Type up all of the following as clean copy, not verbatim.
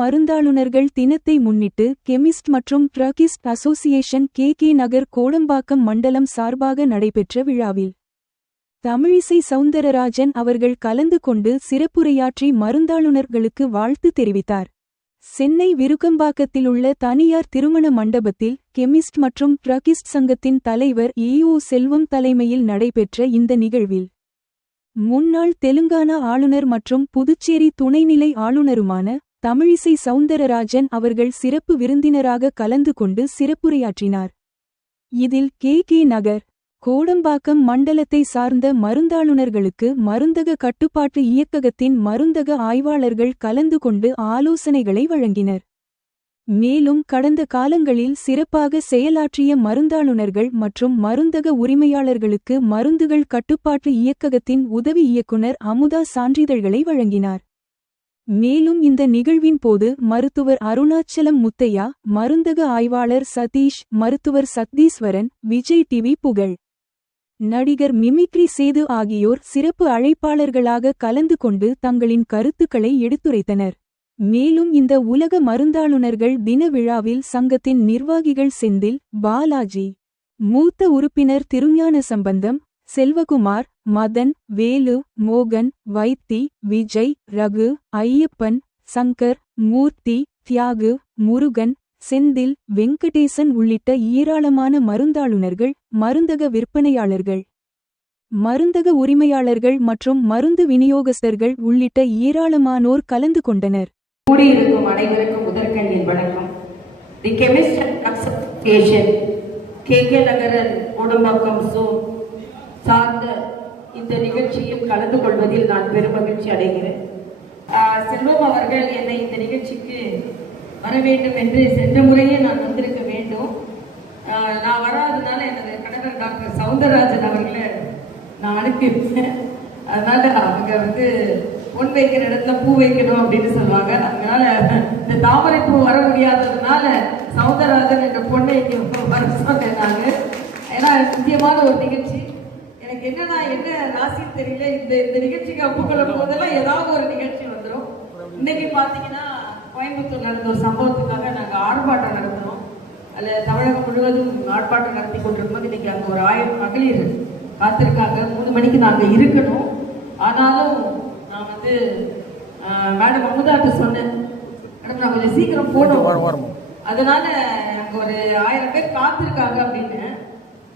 மருந்தாளுநர்கள் தினத்தை முன்னிட்டு கெமிஸ்ட் மற்றும் ட்ரக்கிஸ்ட் அசோசியேஷன் கே நகர் கோடம்பாக்கம் மண்டலம் சார்பாக நடைபெற்ற விழாவில் தமிழிசை சவுந்தரராஜன் அவர்கள் கலந்து கொண்டு சிறப்புரையாற்றி மருந்தாளுநர்களுக்கு வாழ்த்து தெரிவித்தார். சென்னை விருகம்பாக்கத்திலுள்ள தனியார் திருமண மண்டபத்தில் கெமிஸ்ட் மற்றும் ட்ரக்கிஸ்ட் சங்கத்தின் தலைவர் ஏ.ஓ. செல்வம் தலைமையில் நடைபெற்ற இந்த நிகழ்வில் முன்னாள் தெலுங்கானா ஆளுநர் மற்றும் புதுச்சேரி துணைநிலை ஆளுநருமான தமிழிசை சவுந்தரராஜன் அவர்கள் சிறப்பு விருந்தினராக கலந்து கொண்டு சிறப்புரையாற்றினார். இதில் கே நகர் கோடம்பாக்கம் மண்டலத்தை சார்ந்த மருந்தாளுநர்களுக்கு மருந்தக கட்டுப்பாட்டு இயக்ககத்தின் மருந்தக ஆய்வாளர்கள் கலந்து கொண்டு ஆலோசனைகளை வழங்கினர். மேலும் கடந்த காலங்களில் சிறப்பாக செயலாற்றிய மருந்தாளுநர்கள் மற்றும் மருந்தக உரிமையாளர்களுக்கு மருந்துகள் கட்டுப்பாட்டு இயக்ககத்தின் உதவி இயக்குனர் அமுதா சான்றிதழ்களை வழங்கினார். மேலும் இந்த நிகழ்வின் போது மருத்துவர் அருணாச்சலம் முத்தையா, மருந்தக ஆய்வாளர் சதீஷ், மருத்துவர் சக்தீஸ்வரன், விஜய் டிவி புகழ் நடிகர் மிமிக்ரி சேது ஆகியோர் சிறப்பு அழைப்பாளர்களாக கலந்து கொண்டு தங்களின் கருத்துக்களை எடுத்துரைத்தனர். மேலும் இந்த உலக மருந்தாளுநர்கள் தின விழாவில் சங்கத்தின் நிர்வாகிகள் செந்தில், பாலாஜி, மூத்த உறுப்பினர் திருஞான சம்பந்தம், செல்வகுமார், மதன், வேலு, மோகன், வைத்தி, விஜய், ரகு, ஐயப்பன், சங்கர், மூர்த்தி, தியாகு, முருகன், செந்தில், வெங்கடேசன் உள்ளிட்ட ஏராளமான மருந்தாளுநர்கள், மருந்தக விற்பனையாளர்கள், மருந்தக உரிமையாளர்கள் மற்றும் மருந்து விநியோகஸ்தர்கள் உள்ளிட்ட ஏராளமானோர் கலந்து கொண்டனர். கூடியிருக்கும் அனைவருக்கும் முதற்கண்ணின் வணக்கம். தி கெமிஸ்ட் அசோசியேஷன் கே நகரன் கோடம்பாக்கம் சார்ந்த இந்த நிகழ்ச்சியில் கலந்து கொள்வதில் நான் பெரும் மகிழ்ச்சி அடைகிறேன். செல்வம் அவர்கள் என்னை இந்த நிகழ்ச்சிக்கு வர வேண்டும் என்று சென்ற முறையே நான் வந்திருக்க வேண்டும். நான் வராதனால எனது கணவர் டாக்டர் சவுந்தரராஜன் அவர்களை நான் அனுப்பியிருந்தேன். அதனால அவங்க பொன் வைக்கிற இடத்துல பூ வைக்கணும் அப்படின்னு சொல்லுவாங்க. அதனால இந்த தாமரை பூ வர முடியாததுனால சவுந்தரராஜன் என்ற பொண்ணை வர சொன்னேன் நான். ஏன்னா முக்கியமான ஒரு நிகழ்ச்சி. எனக்கு என்ன ராசின்னு தெரியல. இந்த நிகழ்ச்சிக்கு ஒப்புக்கொள்ளும் போதெல்லாம் ஏதாவது ஒரு நிகழ்ச்சி வந்துடும். இன்னைக்கு பார்த்தீங்கன்னா கோயம்புத்தூர் நடந்த ஒரு சம்பவத்துக்காக நாங்கள் ஆர்ப்பாட்டம் நடத்தினோம். அதில் தமிழகம் முழுவதும் ஆர்ப்பாட்டம் நடத்தி கொண்டிருக்கும் போது இன்னைக்கு அங்கே ஒரு 1000 மகளிர் காத்திருக்காங்க. 3 மணிக்கு நாங்கள் இருக்கணும். ஆனாலும் நான் மேடம் அமுதாட்ட சொன்னேன், மேடம் நான் கொஞ்சம் சீக்கிரம் போகணும், அதனால அங்கே ஒரு 1000 பேர் காத்திருக்காங்க அப்படின்னு.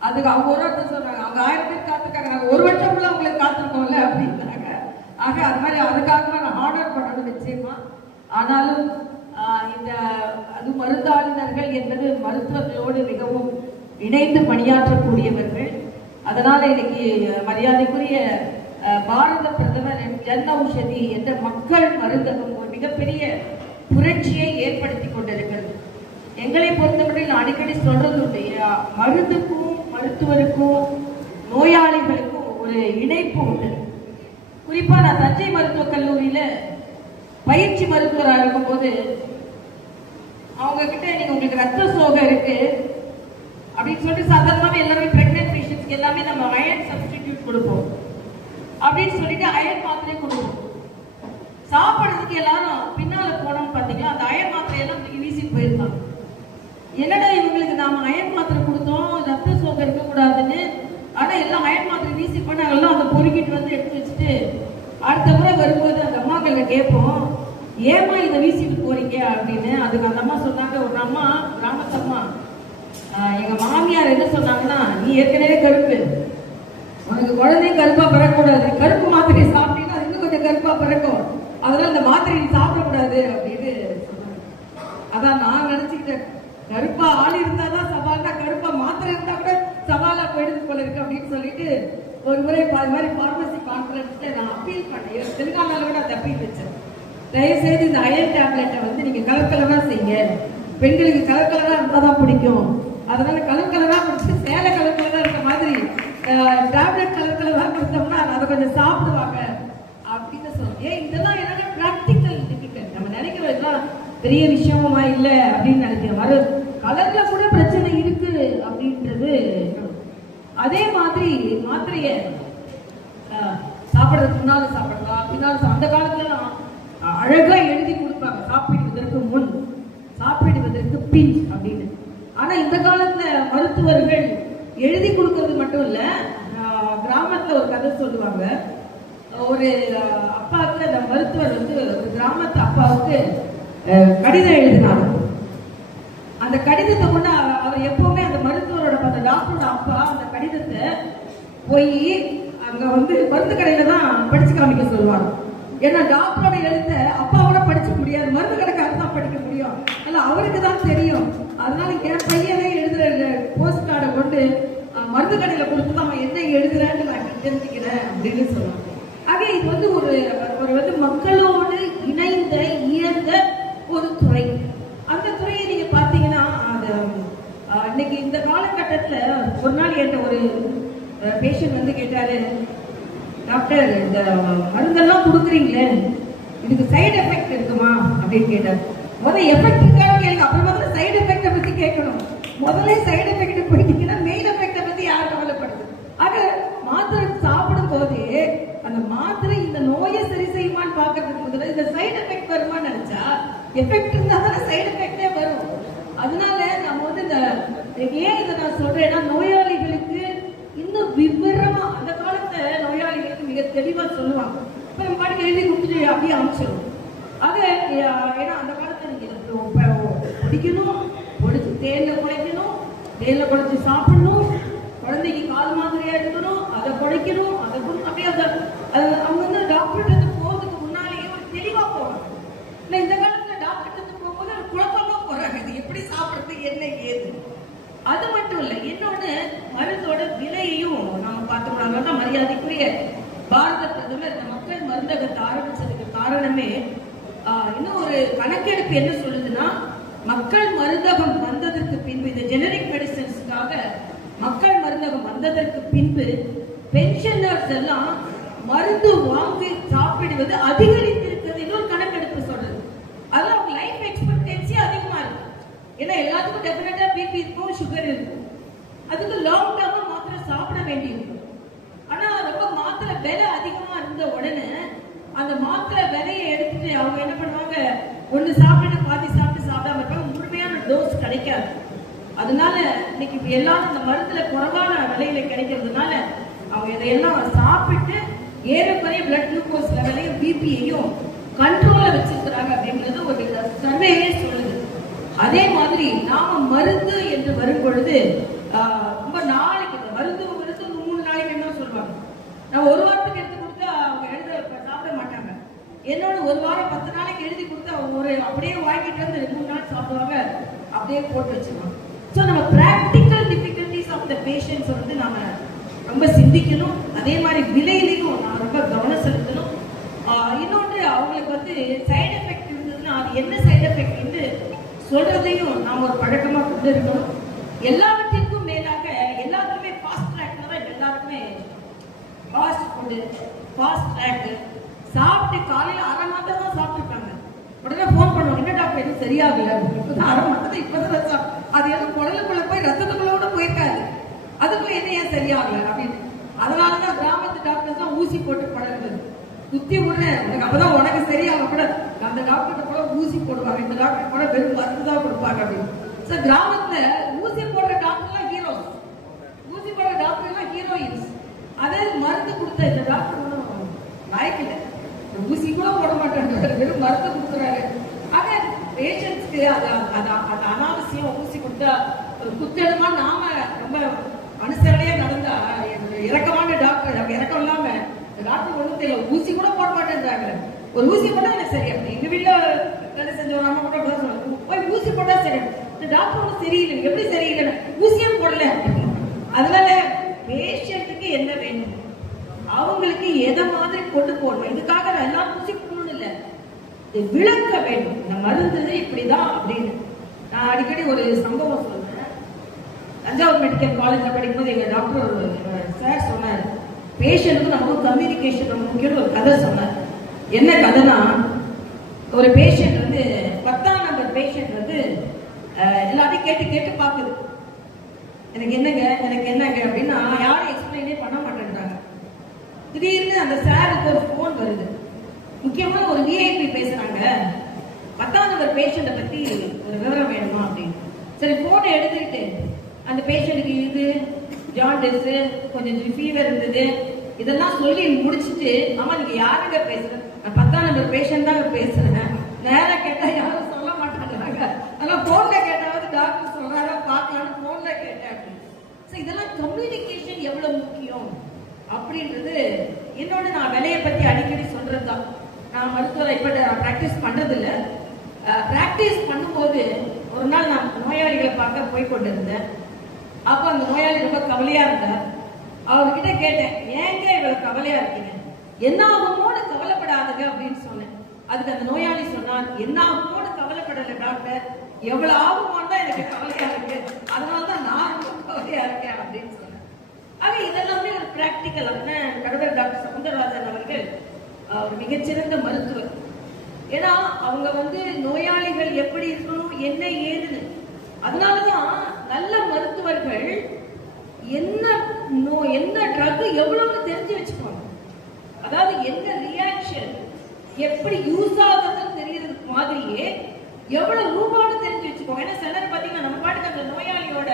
அதுக்கு அவங்க ஒருத்தர் சொல்றாங்க, அவங்க 1000 பேர் காத்திருக்காங்க, நாங்கள் 1 வருஷம் ஃபுல்லாக அவங்களுக்கு காத்திருக்கோம்ல அப்படின்னாங்க. ஆக அது மாதிரி அதுக்காக நான் ஆர்டர் பண்ணணும் நிச்சயமா. ஆனாலும் அது மருந்தாளுநர்கள் என்பது மருத்துவர்களோடு மிகவும் இணைந்து பணியாற்றக்கூடியவர்கள். அதனால இன்னைக்கு மரியாதைக்குரிய பாரத பிரதமர் ஜன் ஔஷதி என்ற மக்கள் மருந்தகம் ஒரு மிகப்பெரிய புரட்சியை ஏற்படுத்தி கொண்டிருக்கிறது. எங்களை பொறுத்தவரை நான் அடிக்கடி சொல்றது உண்டு, மருந்துக்கும் மருத்துவருக்கும் நோயாளிகளுக்கும் ஒரு இணைப்பு உண்டு. குறிப்பா நான் தஞ்சை மருத்துவக் கல்லூரியில பயிற்சி மருத்துவராக இருக்கும்போது அவங்க கிட்ட நீங்க உங்களுக்கு ரத்த சோகை இருக்கு அப்படின்னு சொல்லிட்டு சாதாரணமாக எல்லாமே பிரெக்னென்ட் பேஷண்ட்ஸ்க்கு எல்லாமே நம்ம அயன் சப்ஸ்டிடியூட் கொடுப்போம் அப்படின்னு சொல்லிட்டு அயன் மாத்திரை கொடுப்போம். சாப்பிட்றதுக்கு எல்லாரும் பின்னால போனோம்னு பார்த்தீங்கன்னா அந்த அயன் மாத்திரையெல்லாம் வீசிட்டு போயிருக்காங்க. என்னடா இவங்களுக்கு நாம அயன் மாத்திரை கொடுத்தோம் ரத்த சோகை இருக்கக்கூடாதுன்னு, ஆனா எல்லாம் அயன் மாத்திரை வீசி போய் எல்லாம் அதை பொறுக்கிட்டு வந்து எடுத்து வச்சுட்டு அடுத்த முறை வரும்போது அந்த அம்மாக்களை கேட்போம், ஏமா இதை வீசிட்டு போறீங்க அப்படின்னு. அதுக்கு அந்த அம்மா சொன்னாங்க, ஒரு அம்மா கிராமத்தம்மா, எங்க மாமியார் என்ன சொன்னாங்கன்னா, நீ ஏற்கனவே கருப்பு, உனக்கு குழந்தையும் கருப்பா பிறக்கக்கூடாது, கருப்பு மாத்திரை சாப்பிட்டீங்கன்னா இன்னும் கொஞ்சம் கருப்பா பிறக்கும், அதனால இந்த மாத்திரை நீ சாப்பிடக்கூடாது அப்படின்னு சொன்னாங்க. அதான் நான் நினைச்சுக்கிட்டேன், கருப்பா ஆள் இருந்தாதான் சவால்னா கருப்பா மாத்திரை இருந்தா கூட சவாலா போயிடுது போல இருக்கு அப்படின்னு சொல்லிட்டு ஒரு முறை அது மாதிரி பார்மசி கான்ஃபரன்ஸ்ல நான் அப்பீல் பண்ணேன். தெலுங்கானால கூட அதை அப்பீல் வச்சேன், தயவுசெய்து இந்த அயன் டேப்லெட்டை நீங்க கலர் கலரா செய்யுங்க, பெண்களுக்கு கலர் கலரா இருந்தாதான் பிடிக்கும், அதனால கலர் கலரா கொடுத்து சேலை கலர் கலரா இருக்க மாதிரி டேப்லெட் கலர் கலரா கொடுத்தோம்னா அதை கொஞ்சம் சாப்பிடுவாங்க அப்படின்னு சொன்னேன். இதெல்லாம் என்னன்னா பிராக்டிக்கல் டிஃபிகல்ட். நம்ம நினைக்கிறோம் இதெல்லாம் பெரிய விஷயமா இல்லை அப்படின்னு நினைக்கிறோம். வர கலர்ல கூட பிரச்சனை இருக்கு அப்படின்றது. அதே மாதிரி மாத்திரைய சாப்பிடறதுக்கு முன்னால சாப்பிடலாம், பின்னால அந்த காலத்துல அழகா எழுதி கொடுப்பாங்க, சாப்பிடுவதற்கு முன், சாப்பிடுவதற்கு பின் அப்படின்னு. ஆனா இந்த காலத்துல மருத்துவர்கள் எழுதி கொடுக்கறது மட்டும் இல்ல, கிராமத்துல ஒரு கதை சொல்லுவாங்க. ஒரு அப்பாவுக்கு, அந்த மருத்துவர் வந்து ஒரு கிராமத்து அப்பாவுக்கு கடிதம் எழுதினார். அந்த கடிதத்தை கொண்டு அவர் எப்பவுமே அந்த மருத்துவரோட, அந்த டாக்டரோட அப்பா அந்த கடிதத்தை போய் அங்க வந்து மருந்து கடையில தான் படிச்சு காமிக்க சொல்லுவாங்க. ஏன்னா டாக்டரோட எழுத்த அப்பாவோட படிக்க முடியாது, மருந்து கடைக்காரர் தான் படிக்க முடியும், அல்ல அவருக்கு தான் தெரியும். அதனால என் பையனே எழுதுற போஸ்ட் கார்டை கொண்டு மருந்து கடையில கொடுத்து அவன் என்ன எழுதுறான்னு நான் தெரிஞ்சுக்கிறேன் அப்படின்னு சொல்லுவாங்க. ஆக இது வந்து ஒரு வந்து மக்களோடு இணைந்த இயந்த ஒரு துறை. அந்த துறையை நீங்க பாத்தீங்கன்னா அது இன்னைக்கு இந்த காலகட்டத்துல ஒரு நாள் என்கிட்ட ஒரு பேஷண்ட் வந்து கேட்டாரு, டாக்டர் இந்த மருந்தெல்லாம் கொடுக்குறீங்களே இதுக்கு சைடு எஃபெக்ட் இருக்குமா அப்படின்னு கேட்டார். முதல்ல எஃபெக்ட் இருக்கான்னு கேளுங்க, அப்புறமா தான் சைடு எஃபெக்டை பத்தி கேட்கணும். முதல்ல சைடு எஃபெக்ட் போயிட்டீங்கன்னா மெயின் எஃபெக்டை பத்தி யார் கவலைப்படுது? ஆக மாத்திரை சாப்பிடும் போதே அந்த மாத்திரை இந்த நோயை சரி செய்யுமான்னு பாக்குறதுக்கு முதல்ல இந்த சைடு எஃபெக்ட் வருமான்னு நினைச்சா, எஃபெக்ட் இருந்தா தானே சைடு எஃபெக்டே வரும். அதனால நம்ம வந்து இந்த ஏன் இதை நான் சொல்றேன்னா, நோயாளிகளுக்கு இன்னும் விவரமா, அந்த காலத்துல நோயாளிகளுக்கு மிக தெளிவா சொல்லுவாங்க. இப்ப நம்ம பாட்டுக்கு எழுதி கொடுத்துட்டு அப்படியே அமைச்சிடும். ஆக ஏன்னா அந்த காலத்துல நீங்க குடிக்கணும், பொடிச்சு தேன்ல குழைக்கணும், தேன்ல குழைச்சு சாப்பிடணும், குழந்தைக்கு கால் மாதிரியா எடுக்கணும், அதை குழைக்கணும், அதை அப்படியே அவங்க வந்து டாக்டர் போறதுக்கு முன்னாலேயே ஒரு தெளிவா போகணும். இல்ல இந்த காலத்துல டாக்டர் போகும்போது குழப்பமா போறாங்க, இது எப்படி சாப்பிடுறது என்ன ஏது. அது மட்டும் இல்ல, இன்னொன்னு மருந்தோட விலையையும் நாம பார்த்துக்கணும். மரியாதைக்குரிய பாரத பிரதமர் இந்த மக்கள் மருந்தகத்தை ஆரம்பிச்சதுக்கு காரணமே இன்னும் ஒரு கணக்கெடுப்பு என்ன சொல்லுதுன்னா, மக்கள் மருந்தகம் வந்ததற்கு பின்பு, இந்த ஜெனரிக் மெடிசன்ஸ்க்காக மக்கள் மருந்தகம் வந்ததற்கு பின்பு பென்ஷனர்ஸ் எல்லாம் மருந்து வாங்கி சாப்பிடுவது அதிகரித்திருக்கிறது. இன்னொரு கணக்கெடுப்பு சொல்றது. அதெல்லாம் அவங்க லைஃப் எக்ஸ்பெக்டன்சி அதிகமா இருக்கு. ஏன்னா எல்லாத்துக்கும் டெஃபினட்டா பிபி இருக்கும், சுகர் இருக்கும், அதுக்கு லாங் டர்மா மாத்திரை சாப்பிட வேண்டியிருக்கும். ஆனா ரொம்ப மாத்திரை விலை அதிகமா இருந்த உடனே அந்த மாத்திரை விலையை எடுத்துட்டு அவங்க என்ன பண்ணுவாங்க, ஒண்ணு சாப்பிட்டு பாதி சாப்பிட்டு சாப்பிடாம இருப்பாங்க, முழுமையான டோஸ் கிடைக்காது. அதனால இன்னைக்கு எல்லாரும் இந்த மருந்துல குறைவான விலையில கிடைக்கிறதுனால அவங்க இதையெல்லாம் சாப்பிட்டு ஏறக்குறைய பிளட் குளுக்கோஸ் லெவலையும் பிபியையும் கண்ட்ரோல வச்சிருக்கிறாங்க அப்படின்றது ஒரு சர்வேயே சொல்லுது. அதே மாதிரி நாம மருந்து என்று வரும் பொழுது ரொம்ப நாளைக்கு மருந்து 3 நாளைக்கு என்ன சொல்லுவாங்க. நான் ஒரு வாரத்துக்கு எடுத்து கொடுத்தா அவங்க எழுத சாப்பிட மாட்டாங்க. என்னோட ஒரு வாரம் 10 நாளைக்கு எழுதி கொடுத்தா அவங்க ஒரு அப்படியே வாங்கிட்டு வந்து 3 நாள் சாப்பிடுவாங்க, அப்படியே போட்டு வச்சிருவாங்க. ஸோ நம்ம practical difficulties of the patients வந்து நாம ரொம்ப சிந்திக்கணும். அதே மாதிரி விலையிலையும் நான் ரொம்ப கவனம் செலுத்தணும். இன்னொன்று அவங்களுக்கு வந்து சைடு எஃபெக்ட் இருந்ததுன்னா அது என்ன சைடு எஃபெக்ட் சொல்றதையும் நாம் ஒரு பழக்கமா கொண்டு இருக்கணும். எல்லாவற்றிற்கும் மேலாக எல்லாருக்குமே ஃபாஸ்ட் ட்ராக் தான், எல்லாருக்குமே ஃபாஸ்ட் ஃபுட்டு, ஃபாஸ்ட் ட்ராக் சாப்பிட்டு காலையில் அரை மாதம் தான் சாப்பிட்டுருக்காங்க, உடனே ஃபோன் பண்ணுவாங்க, என்ன டாக்டர் எதுவும் சரியாகல, இப்பதான் அரை மாதம் இப்பதான் அது எதுவும் குடலுக்குள்ள போய் ரத்தத்துக்குள்ள போயிருக்காது, அதுக்குள்ள என்ன ஏன் சரியாகல அப்படின்னு. அதனாலதான் கிராமத்து டாக்டர் தான் ஊசி போட்டு பழகுறது, குத்தி விடுறேன் அப்பதான் உனக்கு சரியாக கூட அந்த டாக்டர் கூட ஊசி போடுவாங்க, இந்த டாக்டர் கூட வெறும் மருந்து தான் கொடுப்பாங்க அப்படின்னு. ஸோ கிராமத்துல ஊசி போடுற டாக்டர்லாம் ஹீரோஸ், ஊசி போடுற டாக்டர் எல்லாம் ஹீரோயின்ஸ். அதே மருந்து கொடுத்த இந்த டாக்டர் ஒன்றும் வாய்க்கல, ஊசி கூட போட மாட்டேன், வெறும் மருந்து கொடுக்குறாரு. ஆக பேஷண்ட்ஸ்க்கு அது அனாவசியம் ஊசி கொடுத்தா குத்தெடுமா நாம ரொம்ப மனுஷரையே நடந்தா இறக்கமான டாக்டர் அவங்க இறக்கம் இல்லாம டாக்டர் ஒன்றும் தெரியல, ஊசி கூட போட மாட்டேன்றாங்க. ஒரு ஊசி போட்டா எனக்கு சரி அப்படி எங்க வீட்டுல வேலை செஞ்ச ஒரு அம்மா கூட அப்படிதான் சொல்லுவாங்க, போய் ஊசி போட்டா சரி, இந்த டாக்டர் ஒன்றும் சரியில்லை, எப்படி சரியில்லை ஊசியும் போடல அப்படின்னு. அதனால பேஷண்ட்டுக்கு என்ன வேணும், அவங்களுக்கு எதை மாதிரி கொண்டு போடணும், இதுக்காக நான் எல்லாரும் ஊசி போடணும் இல்லை, விளக்க வேண்டும், இந்த மருந்து இப்படிதான் அப்படின்னு. நான் அடிக்கடி ஒரு சம்பவம் சொல்றேன். தஞ்சாவூர் மெடிக்கல் காலேஜ்ல படிக்கும்போது எங்க டாக்டர் சார் சொன்னார், பேஷண்ட்டுக்கு நமக்கு கம்யூனிகேஷன் ரொம்ப முக்கியம் ஒரு கதை சொன்னார். என்ன கதைனா, ஒரு பேஷண்ட் வந்து 10ஆம் நம்பர் பேஷண்ட் வந்து எல்லாத்தையும் கேட்டு கேட்டு பாக்குது, எனக்கு என்னங்க அப்படின்னா யாரும் எக்ஸ்பிளைனே பண்ண மாட்டேன்றாங்க. திடீர்னு அந்த சாருக்கு ஒரு போன் வருது, முக்கியமா ஒரு விஐபி பேசுறாங்க, 10ஆம் நம்பர் பேஷண்ட பத்தி ஒரு விவரம் வேணுமா அப்படின்னு. சரி, போனை எடுத்துக்கிட்டு அந்த பேஷண்ட்டுக்கு இது ஜாண்டிஸ், கொஞ்சம் ஃபீவர் இருந்தது, இதெல்லாம் சொல்லி முடிச்சுட்டு, ஆமா நீங்க யாருங்க பேசுறேன், நான் 10ஆம் நம்பர் பேஷண்ட் தான் பேசுறேன், நேரா கேட்டா யாரும் சொல்ல மாட்டாங்க, அதெல்லாம் போன்ல கேட்டாவது டாக்டர் சொல்றாரா பார்க்கலாம்னு போன்ல கேட்டேன் அப்படின்னு. இதெல்லாம் கம்யூனிகேஷன் எவ்வளவு முக்கியம் அப்படின்றது என்னோட நான் வேலையை பத்தி அடிக்கடி சொல்றதுதான். நான் மருத்துவரை இப்ப பிராக்டிஸ் பண்றது இல்ல. பிராக்டிஸ் பண்ணும்போது ஒரு நாள் நான் நோயாளிகளை பார்க்க போய் கொண்டு இருந்தேன். அப்ப அந்த நோயாளி ரொம்ப கவலையா இருந்தார். அவர்கிட்ட கேட்டேன், ஏங்க இவ்வளவு கவலையா இருக்கீங்க, என்ன ஆகுமோன்னு கவலைப்படாதுங்க அப்படின்னு சொன்னேன். அதுக்கு அந்த நோயாளி சொன்னார், என்ன ஆகுமோன்னு கவலைப்படல டாக்டர், எவ்வளவு ஆகுமோன்னு தான் எனக்கு கவலையா இருக்கு, அதனாலதான் நான் ரொம்ப கவலையா இருக்கேன் அப்படின்னு சொன்னேன். ஆக இதெல்லாமே ஒரு பிராக்டிக்கல். கடவுள் டாக்டர் சவுந்தரராஜன் அவர்கள் ஒரு மிகச்சிறந்த மருத்துவர். ஏன்னா அவங்க நோயாளிகள் எப்படி இருக்கணும், என்ன ஏதுன்னு, அதனாலதான் நல்ல மருத்துவர்கள் என்ன ட்ரக் எவ்வளவு தெரிஞ்சு வச்சுக்கோங்க. அதாவது என்ன ரியாக்ஷன் எப்படி யூஸ் ஆகுதுன்னு தெரியறதுக்கு மாதிரியே எவ்வளவு ரூபான்னு தெரிஞ்சு வச்சுக்கோங்க. ஏன்னா சிலர் பாத்தீங்கன்னா நம்ம பாட்டுக்கு அந்த நோயாளியோட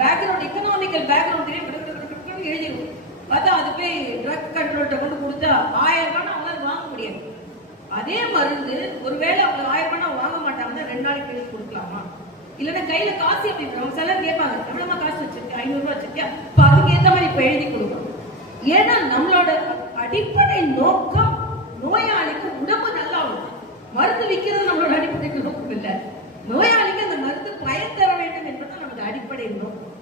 பேக்ரவுண்ட், எக்கனாமிக்கல் பேக்ரவுண்ட் எழுதிடும். பார்த்தா அது போய் ட்ரக் கண்ட்ரோல்ட்ட கொண்டு கொடுத்தா 1000 ரூபாய் அவங்களால வாங்க முடியாது. அதே மருந்து ஒருவேளை அவங்க 1000 ரூபாய் வாங்க மாட்டாங்கன்னா 2 நாளைக்கு எழுதி கொடுக்கலாமா, இல்லன்னா கையில காசு எப்படி இருக்கும், சிலர் கேட்பாங்க எவ்வளவு காசு வச்சிருக்கேன், 500 ரூபாய் வச்சிருக்கியா, இப்ப அதுக்கு ஏத்த மாதிரி இப்ப எழுதி கொடுக்கணும். ஏன்னா நம்மளோட அடிப்படை நோக்கம் நோயாளிக்கு உடம்பு நல்லா இருக்கும். மருந்து விற்கிறது நம்மளோட அடிப்படை நோக்கம் இல்ல, நோயாளிக்கு அந்த மருந்து பயன் தர வேண்டும் என்பது நமது அடிப்படை நோக்கம்.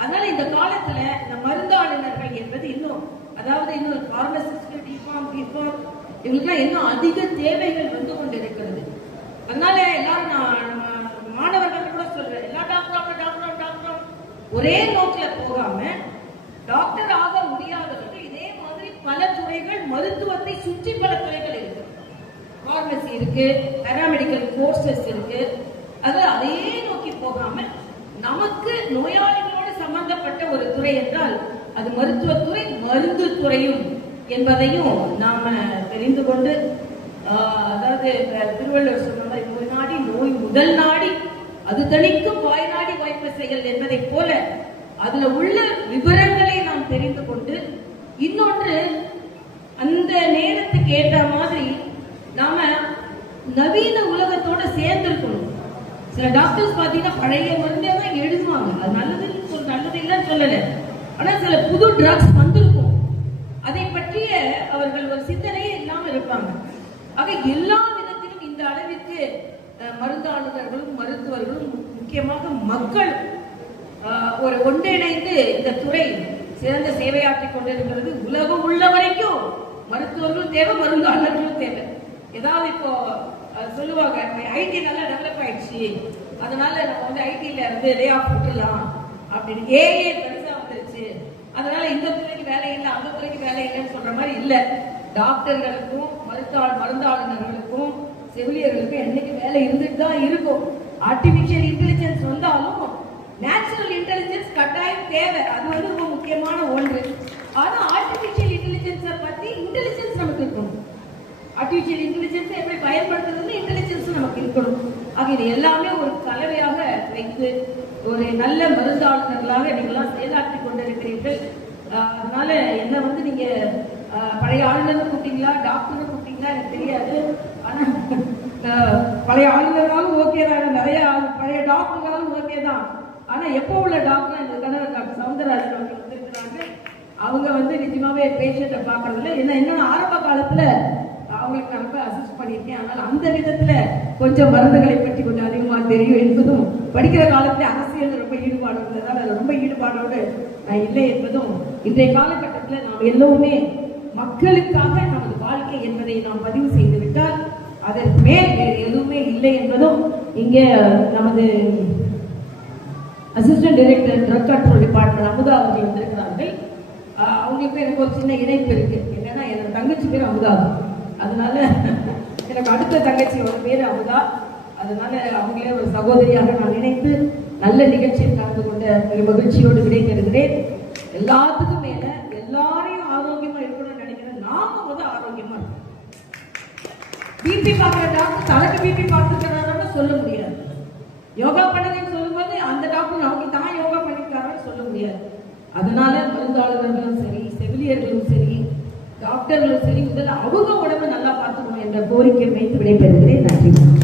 அதனால இந்த காலத்துல இந்த மருந்தாளுநர்கள் என்பது இன்னும், அதாவது இன்னும் பார்மசிஸ்ட், டிஃபார்ம், பிஃபார்ம், இவங்களுக்குலாம் இன்னும் அதிக தேவைகள் வந்து கொண்டு இருக்கிறது. அதனால எல்லாரும் நான் மாணவர்கள் கூட சொல்றேன், எல்லா டாக்டரும் ஒரே நோக்கில போகாம டாக்டர் ஆக முடியாதவர்கள் இதே மாதிரி பல துறைகள், மருத்துவத்தை சுற்றி பல துறைகள் இருக்கு. பார்மசி இருக்கு, பாராமெடிக்கல் கோர்சஸ் இருக்கு. அதே நோக்கி போகாம நமக்கு நோயாளிகளோடு சம்பந்தப்பட்ட ஒரு துறை என்றால் அது மருத்துவத்துறை, மருந்து துறையும் என்பதையும் நாம தெரிந்து கொண்டு, அதாவது திருவள்ளுவர் சொன்ன மாதிரி நோய் நாடி நோய் முதல் நாடி அது தணிக்கும் வாய் நாடி வாய்ப்பு செயல் என்பதை போல அதுல உள்ள விவரங்களை நாம் தெரிந்து கொண்டு, இன்னொன்று அந்த நேரத்துக்கு ஏற்ற மாதிரி நாம நவீன உலகத்தோட சேர்ந்திருக்கணும். சில டாக்டர்ஸ் பாத்தீங்கன்னா பழைய மருந்தே தான் எழுதுவாங்க, அது நல்லது இல்லைன்னு சொல்லல, ஆனா சில புது ட்ரக்ஸ் வந்திருக்கும், அதை பற்றிய அவர்கள் ஒரு சிந்தனையே இல்லாம இருப்பாங்க. ஆக எல்லா விதத்திலும் இந்த அளவிற்கு மருந்தாளுநர்களும் மருத்துவர்களும் முக்கியமாக மக்கள் ஒரு ஒன்றிணைந்து இந்த துறை சிறந்த சேவையாற்றிக் கொண்டிருக்கிறது. உலகம் உள்ள வரைக்கும் மருத்துவர்களும் தேவை, மருந்தாளர்களும் தேவை. ஏதாவது இப்போ சொல்லுவாங்க ஐடி நல்லா டெவலப் ஆயிடுச்சு, அதனால நம்ம ஐடில இருந்து லே ஆஃப் விட்டுலாம் அப்படின்னு, ஏஏ பெருசா வந்துருச்சு அதனால இந்த துறைக்கு வேலை இல்லை அந்த துறைக்கு வேலை இல்லைன்னு சொல்ற மாதிரி இல்ல. டாக்டர்களுக்கும் மருந்தாளுநர்களுக்கும் செவிலியர்களுக்கும் என்னைக்கு வேலை இருந்துட்டு தான் இருக்கும். ஆர்டிபிஷியல் இன்டெலிஜென்ஸ் வந்தாலும் நேச்சுரல் இன்டெலிஜென்ஸ் கட்டாயம் தேவை, அது ரொம்ப முக்கியமான ஒன்று. ஆனா ஆர்டிபிஷியல் இன்டெலிஜென்ஸை பத்தி இன்டெலிஜென்ஸ் நமக்கு இருக்கணும். ஆர்டிபிஷியல் இன்டெலிஜென்ஸ் எப்படி பயன்படுத்துறது இன்டெலிஜென்ஸ் நமக்கு இருக்கணும். ஆக இது எல்லாமே ஒரு கலவையாக வைத்து ஒரு நல்ல மருந்தாளுநர்களாக நீங்களாம் செயலாற்றி கொண்டிருக்கிறீர்கள். அதனால என்ன நீங்க பழைய ஆளுநர் கூப்பிட்டீங்களா, டாக்டர் கூப்பிட்டீங்களா எனக்கு தெரியாது. ஆனா பழைய ஆளுநராலும் ஓகே தான், நிறைய பழைய டாக்டர்களாலும் ஓகே தான். ஆனா எப்போ உள்ள டாக்டர் இந்த கணவர் டாக்டர் சவுந்தரராஜன் அவர்கள் வந்திருக்கிறாங்க. அவங்க நிஜமாவே பேஷண்ட்டை பாக்குறதுல என்ன ஆரம்ப காலத்துல அவங்களுக்கு ரொம்ப அசிஸ்ட் பண்ணியிருக்கேன். ஆனால் அந்த விதத்துல கொஞ்சம் மருந்துகளை பற்றி கொஞ்சம் அதிகமா தெரியும் என்பதும், படிக்கிற காலத்துல அரசியல் ரொம்ப ஈடுபாடு இருந்ததால் அது ரொம்ப ஈடுபாடோடு நான் இல்லை என்பதும், இன்றைய காலகட்டத்தில் நாம் எல்லோருமே மக்களுக்காக நமது வாழ்க்கை என்பதை நாம் பதிவு செய்து விட்டால் அதற்கு மேல் எதுவுமே இல்லை என்பதும் இங்கே நமது assistant director drug control department Amudha அவர்கள் வந்திருக்கிறார்கள். அவங்களுக்கு எனக்கு ஒரு சின்ன இணைப்பு இருக்கு. என்னன்னா என்னோட தங்கச்சி பேர் அமுதா, அதனால எனக்கு அடுத்த தங்கச்சியோட பேர் அமுதா, அதனால அவங்களே ஒரு சகோதரியாக நான் நினைத்து நல்ல நிகழ்ச்சியில் கலந்து கொண்ட மகிழ்ச்சியோடு விடை தருகிறேன். எல்லாத்துக்கும் மேல எல்லாரையும் ஆரோக்கியமா இருக்கணும்னு நினைக்கிறேன். நாம ஆரோக்கியமா இருக்கணும். அதனால மருந்தாளர்களும் சரி, செவிலியர்களும் சரி, டாக்டர்களும் சரி, முதல்ல அவங்க உடம்பை நல்லா பார்த்துக்கணும் என்ற கோரிக்கை வைத்து விடைபெறுகிறேன். நன்றி.